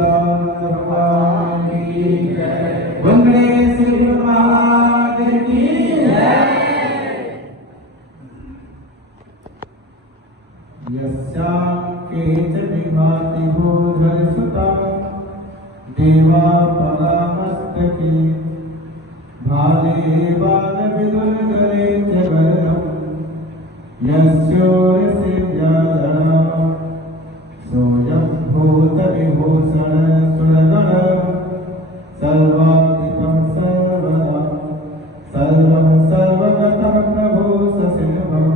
सच्चिदानंद भगवान की जय। गणेश महादेव की जय। यस्यां केच विभाति भूधरसुता देवा पदामस्तके भाले बालविदुर्गले च वरदम् यस्योरसे व्याधरा सोऽयं भूतविभूषण सुरगण सर्वाधिपं सर्वदा सर्वं सर्वगतं प्रभु सशिवं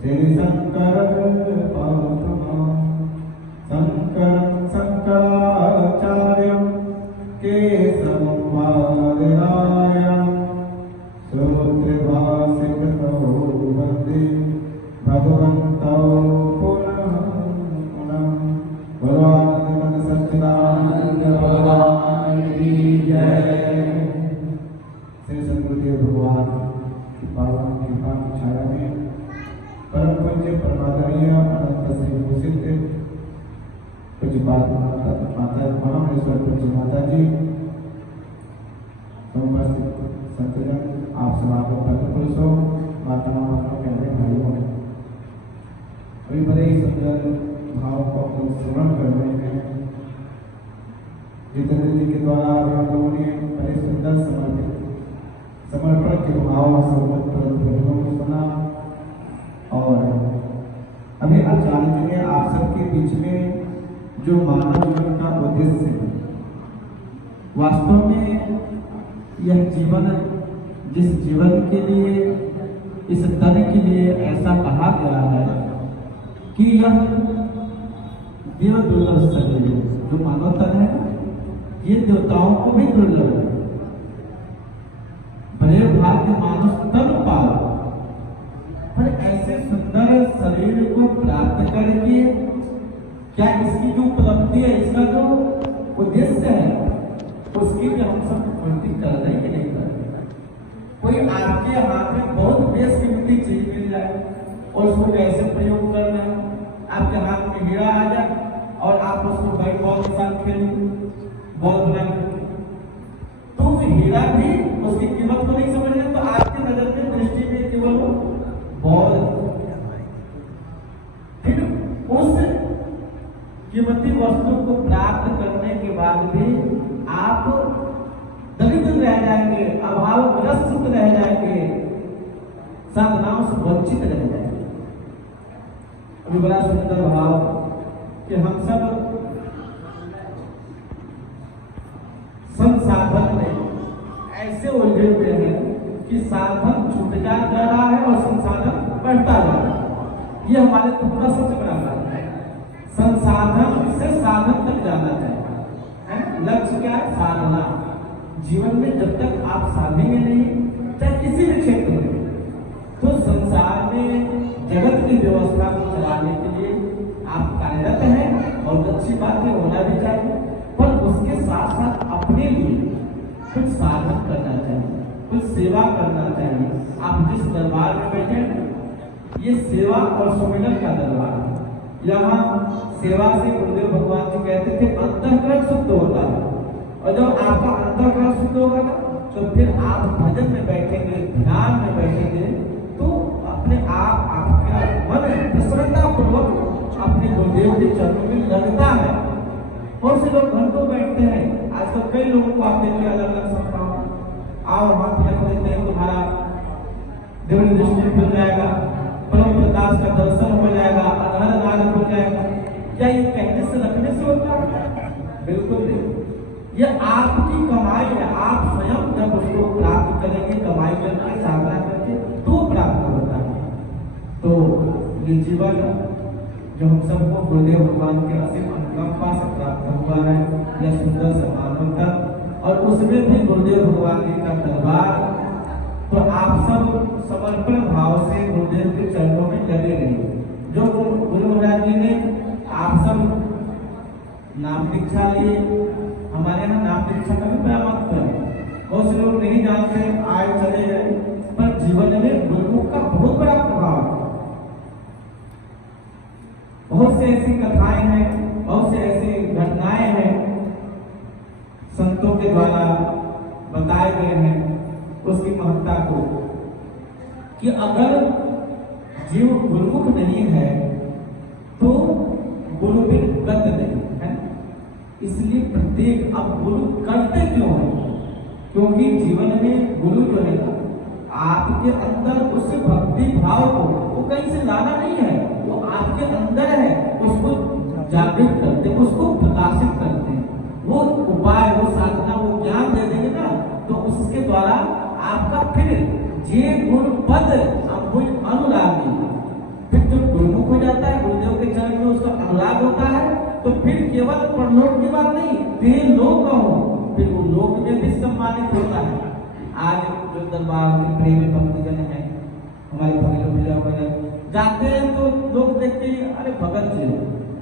श्रीशङ्करं पातु माम्। शङ्करं शङ्कराचार्यं केशवं बादरायणं सूत्रभाष्यकृतौ वन्दे भगवन्तौ पुनः पुनः। भगवान सच्चिदानंद भगवान की जय। श्री सद्गुरुदेव भगवान की पावन कृपा की छाया में परम पूज्य परमादरणीय अनंत श्री भूषित पूज्य माता महामहेश्वर पूज्य माता जी उपस्थित संतजन आप समागम भक्त पुरुषों माताओं बहनों प्यारे भाइयों अभी बड़े ही सुंदर भाव को श्रवण कर रहे हैं। जितेंद्र जी के द्वारा हम लोगों ने बड़े सुंदर समर्पण के भाव समर्पण सुना और अभी आचार्य जी ने आप सबके बीच में जो मानव जीवन का उद्देश्य है, वास्तव में यह जीवन जिस जीवन के लिए इस तन के लिए ऐसा कहा गया है कि यह देव दुर्लभ शरीर जो मानव तन है ये देवताओं को भी दुर्लभ है। बड़े भाग्य मानुष तन पाओ, पर ऐसे सुंदर शरीर को प्राप्त करके क्या इसकी जो उपलब्धि है, इसका जो उद्देश्य है, उसकी भी हम सब पूर्ति कर रहे हैं कि नहीं कर रहे। कोई आपके हाथ में बहुत बेशकीमती चीज मिल जाए और उसको कैसे प्रयोग करना है, आपके हाथ में हीरा आ जाए और आप उसको बैट बॉल के साथ खेलें, बॉल बना तो हीरा भी उसकी कीमत को नहीं समझ रहे, तो आपकी नजर में दृष्टि में केवल बॉल। फिर उस कीमती वस्तु को प्राप्त करने के बाद भी आप दरिद्र रह जाएंगे, अभावग्रस्त रह जाएंगे, साधनाओं से वंचित रह जाएंगे। अभी बड़ा सुंदर भाव कि हम सब संसाधन में ऐसे उलझे हुए हैं कि साधन छूट जा रहा है और संसाधन बढ़ता जा रहा है। ये हमारे पूरा सबसे बड़ा बात है। संसाधन से साधन तक जाना चाहिए। लक्ष्य क्या है? साधना। जीवन में जब तक आप साधेंगे नहीं, चाहे किसी भी क्षेत्र में, तो संसार में जगत की व्यवस्था को चलाने के लिए आप कार्यरत हैं और अच्छी बात है, होना भी चाहिए, पर उसके साथ साथ अपने लिए कुछ साधन करना चाहिए, कुछ सेवा करना चाहिए। आप जिस दरबार में बैठे, ये सेवा और सुमिरन का दरबार है। यहाँ सेवा से गुरुदेव भगवान जी कहते थे अंतःकरण शुद्ध होता है, और जब आपका अंतःकरण शुद्ध होगा ना, तो फिर आप भजन में बैठेंगे, ध्यान में बैठेंगे, तो अपने आप आपका मन प्रसन्नता पूर्वक अपने गुरुदेव के चरणों में लगता है। और से लोग घंटों बैठते हैं। आजकल कई लोगों को आप देखिए अलग अलग संस्थाओं, आओ हाथ रख देते हैं, तुम्हारा दिव्य दृष्टि खुल जाएगा, परम प्रकाश का दर्शन हो जाएगा, अधर नाग हो जाएगा। क्या ये कहने से रखने से होता है? बिल्कुल नहीं। ये आपकी कमाई है। आप स्वयं जब उसको प्राप्त करेंगे, कमाई करके, साधना करके, तो प्राप्त होता है। तो ये जीवन जो हम सबको गुरुदेव भगवान के असीम अनुकंपा से प्राप्त हुआ है, यह सुंदर समानता, और उसमें भी गुरुदेव भगवान जी का दरबार। तो आप सब समर्पण भाव से गुरुदेव के चरणों में लगे रहिए। जो गुरु महाराज जी ने आप सब नाम दीक्षा लिए, हमारे यहाँ नाम दीक्षा का भी बड़ा महत्व है। बहुत से लोग नहीं जानते, आए चले गए, पर जीवन में गुरुमुख का बहुत बड़ा प्रभाव है। बहुत से ऐसी कथाएं हैं, बहुत से ऐसी घटनाएं हैं के द्वारा बताए गए हैं उसकी महत्ता को, कि अगर जीव गुरुमुख नहीं है तो गुरु बिन गत नहीं है। इसलिए प्रत्येक, अब गुरु करते क्यों है? क्योंकि जीवन में गुरु जो है आपके अंदर उस भक्ति भाव को वो कहीं से लाना नहीं है, वो आपके अंदर है, उसको जागृत करते हैं, उसको प्रकाशित करते हैं। वो उपाय, वो साधना, वो ज्ञान दे देंगे ना, तो उसके द्वारा आपका फिर जे गुण पद अनुरागी, फिर जो गुरुमुख हो जाता है, गुरुदेव के चरण में उसका अनुराग होता है, तो फिर केवल परलोक की बात नहीं, देह लोक का हो, फिर वो लोक में भी सम्मानित होता है। आज जो दरबार में प्रेमी भक्तजन है, हमारे भगत जाते हैं तो लोग देखते हैं अरे भगत जी,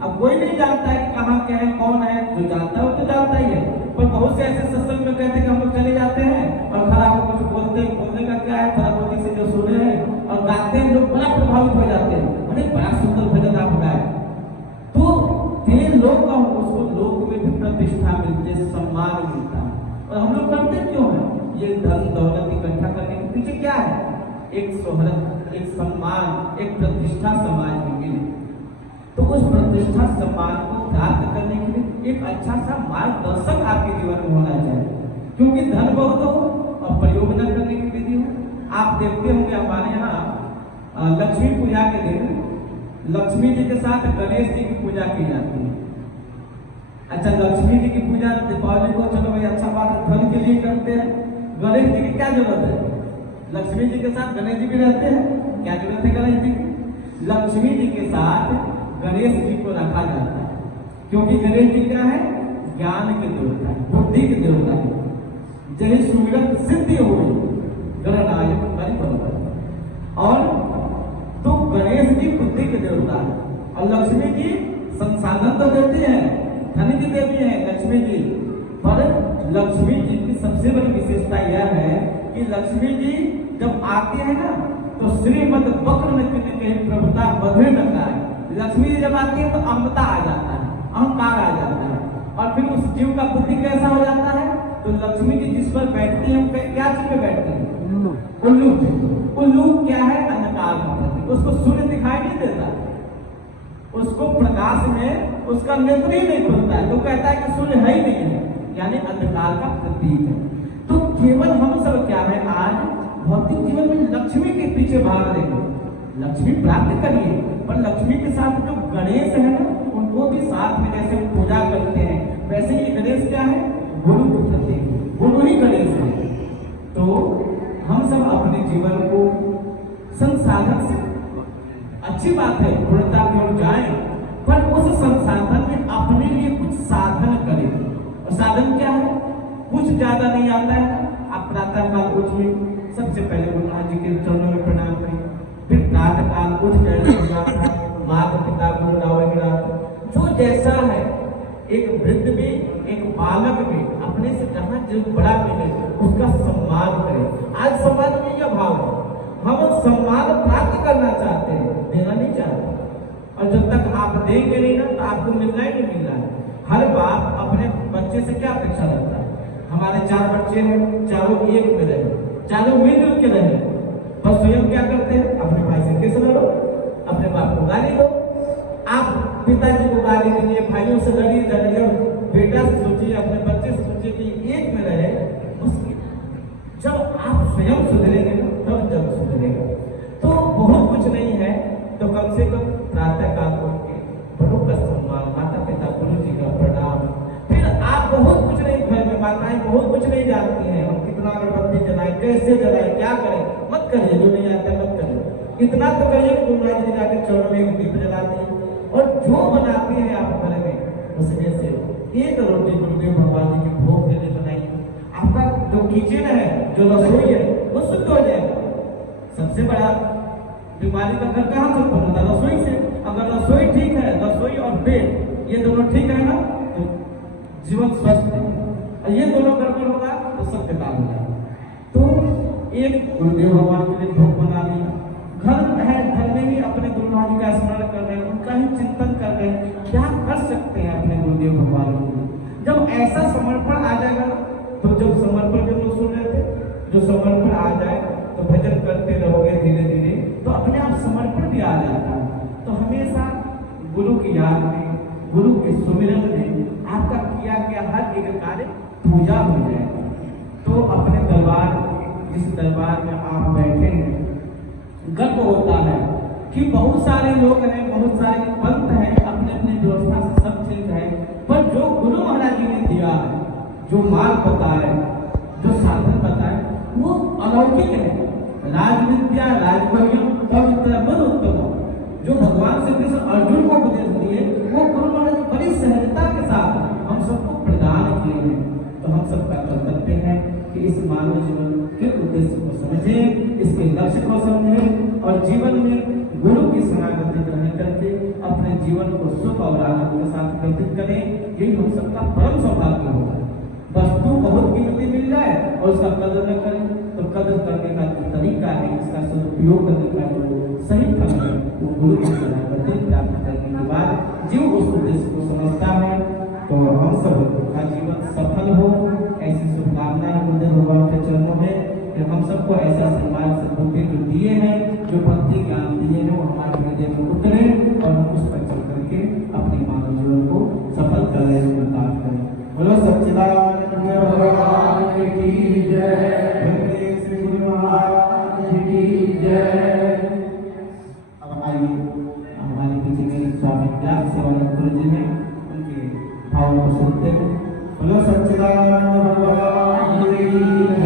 अब कोई नहीं जानता है कि कहाँ क्या है, कौन है। जो जानता है वो तो जानता ही है, पर बहुत से ऐसे सत्संग में कहते हैं कि हम लोग चले जाते हैं और खड़ा होकर कुछ बोलते हैं, बोलने का क्या है, खड़ा बोलने से जो सुने हैं और गाते हैं, लोग बड़ा प्रभावित हो जाते हैं, अरे बड़ा सुंदर भजन आप गाए। तो तीन लोग का उसको लोक में भी प्रतिष्ठा मिलती है, सम्मान मिलता है। और हम लोग करते क्यों है? ये धन दौलत इकट्ठा करने के पीछे क्या है? एक शोहरत, एक सम्मान, एक प्रतिष्ठा समाज में मिले। तो उस प्रतिष्ठा सम्मान को प्राप्त करने के लिए एक अच्छा सा मार्गदर्शक आपके जीवन में होना चाहिए, क्योंकि धन बहुत हो और प्रयोग न करने की विधि हो। आप देखते होंगे हमारे यहाँ लक्ष्मी पूजा के दिन लक्ष्मी जी के साथ गणेश जी की पूजा की जाती है। अच्छा, लक्ष्मी जी की पूजा दीपावली को चलो भाई अच्छा बात है, धन के लिए करते हैं, गणेश जी की क्या जरूरत है? लक्ष्मी जी के साथ गणेश जी भी रहते हैं, क्या जरूरत है गणेश जी की? लक्ष्मी जी के साथ गणेश जी को रखा जाता है, क्योंकि गणेश जी क्या है? ज्ञान के देवता है, बुद्धि के देवता है। जय सुमिरन सिद्धि हुई गणनायक परिपंथ। और तो गणेश जी बुद्धि के देवता है और लक्ष्मी जी संसाधन तो देती है, धन की देवी है लक्ष्मी जी। पर लक्ष्मी जी की सबसे बड़ी विशेषता यह है कि लक्ष्मी जी जब आती है ना, तो श्रीमद वक्र में कहीं प्रभुता बधे लगता है। लक्ष्मी जी जब आती है तो अमता आ जाता है, अहंकार आ जाता है, और फिर उस जीव का बुद्धि कैसा हो जाता है? तो लक्ष्मी जी जिस पर बैठती है, क्या चीज पे बैठती है? उल्लू। उल्लू क्या है? अंधकार का प्रतीक। उसको सूर्य दिखाई नहीं देता, उसको प्रकाश में उसका नेत्र ही नहीं खुलता है, तो कहता है कि सूर्य है ही नहीं है, यानी अंधकार का प्रतीक है। तो केवल हम सब क्या है, आज भौतिक जीवन में लक्ष्मी के पीछे भाग रहे हैं। लक्ष्मी प्राप्त करिए, पर लक्ष्मी के साथ जो गणेश है ना, उनको भी साथ में जैसे पूजा करते हैं, वैसे ही गणेश क्या है? गुरु के प्रतीक, गुरु ही गणेश है। तो हम सब अपने जीवन को संसाधन से, अच्छी बात है पूर्णता की ओर जाए, पर उस संसाधन में अपने लिए कुछ साधन करें। और साधन क्या है? कुछ ज्यादा नहीं आता है। आप प्रातः काल उठिए, सबसे पहले गुरुनाथ जी के चरणों में प्रणाम करें, फिर प्रातः काल उठ कर माता पिता को जो जैसा है, एक वृद्ध भी, एक बालक भी अपने से जहाँ जो बड़ा मिले उसका सम्मान करें। आज समाज में यह भाव है, हम सम्मान प्राप्त करना चाहते हैं, देना नहीं चाहते। और जब तक आप देंगे नहीं ना, तो आपको मिलना ही नहीं मिलना है। हर बात अपने बच्चे से क्या अपेक्षा रखता है? हमारे 4 बच्चे हैं, चारों एक में रहे, चारों मिलजुल के रहे, पर स्वयं क्या करते हैं? अपने भाई से किस लड़ो, अपने बाप को गाली दो। आप पिताजी को गाली दीजिए, भाइयों से लड़िए, झगड़िए, बेटा से सोचिए, अपने बच्चे से सोचिए कि एक में रहे। उसकी जब आप स्वयं सुधरेंगे तब जग सुधरेगा। तो बहुत कुछ नहीं है, तो कम से कम प्रातः काल के बड़ों का सम्मान, माता पिता गुरु जी का प्रणाम। फिर आप बहुत कुछ नहीं, घर में माताएं बहुत कुछ नहीं जानती हैं, हम कितना अगरबत्ती जलाएं, कैसे जलाएं, क्या करें, मत करिए, जो नहीं आता मत करिए। इतना तो करिए कि गुरुनाथ जी जाकर चरणों में एक दीप जलाती है, और जो बनाते हैं आप घर में, उसमें से एक रोटी गुरुदेव भगवान जी के भोग के लिए बनाइए। आपका जो किचन है, जो रसोई है, वो शुद्ध हो जाएगा। सबसे बड़ा बीमारी का घर कहाँ से बनता है? रसोई से। अगर रसोई ठीक है, रसोई और पेट ये दोनों ठीक है ना, तो जीवन स्वस्थ है। और ये दोनों गड़बड़ होगा तो सब बेकार हो जाएगा। तो एक गुरुदेव भगवान के लिए भोग बना लिया, घर है, घर में भी अपने गुरुनाथ जी का स्मरण कर रहे हैं, उनका ही चिंतन कर रहे हैं, क्या कर सकते हैं अपने गुरुदेव भगवान को। जब ऐसा समर्पण आ जाएगा तो जब समर्पण के लोग सुन रहे थे, जो समर्पण आ जाए तो भजन करते रहोगे धीरे धीरे तो अपने आप समर्पण भी आ जाता है। तो हमेशा गुरु की याद में, गुरु के सुमिरन में आपका किया गया हर एक कार्य पूजा हो जाएगा। तो अपने दरबार, जिस दरबार में आप बैठे हैं, गर्व होता है कि बहुत सारे लोग हैं, बहुत सारे पंथ हैं, अपने अपने व्यवस्था से सब चीज है, पर जो गुरु महाराज जी ने दिया है, जो मार्ग बताए, जो साधन बताए, वो अलौकिक है। राजविद्या राजभोग्यम पवित्र उत्तम, जो भगवान श्री कृष्ण अर्जुन को उपदेश दिए, वो गुरु महाराज जी बड़ी सहजता के साथ हम सबको प्रदान किए हैं। तो हम सबका कर्तव्य है कि इस मानव जीवन के उद्देश्य को समझें, इसके लक्ष्य को समझें और जीवन में गुरु की शरणागति ग्रहण करके अपने जीवन को सुख और आनंद के साथ व्यतीत करें। यही हम सबका परम सौभाग्य होगा। वस्तु बहुत कीमती मिल जाए और उसका कदर न करें तो कदर करने का जो तरीका है, इसका सदुपयोग करने का जो सही फल है, वो गुरु की शरणागति प्राप्त करने के बाद जीव उस उद्देश्य को समझता है। तो हम सब का जीवन सफल हो, ऐसी शुभकामनाएं गुरुदेव भगवान के चरणों में कि हम सबको ऐसा सम्मान सद्बुद्धि जो दिए हैं, जो भक्ति ज्ञान दिए हैं, वो हमारे हृदय में उतरे और हम उस पर चल करके अपने मानव जीवन को सफल करें, प्राप्त करें। बोलो सच्चिदानंद भगवान की जय, श्री गुरु महाराज की जय। अब आइए हमारे पीछे के स्वामी ज्ञान सेवानंद गुरु जी हैं, उनके भावों को सुनते हैं। बोलो सच्चिदानंद भगवान की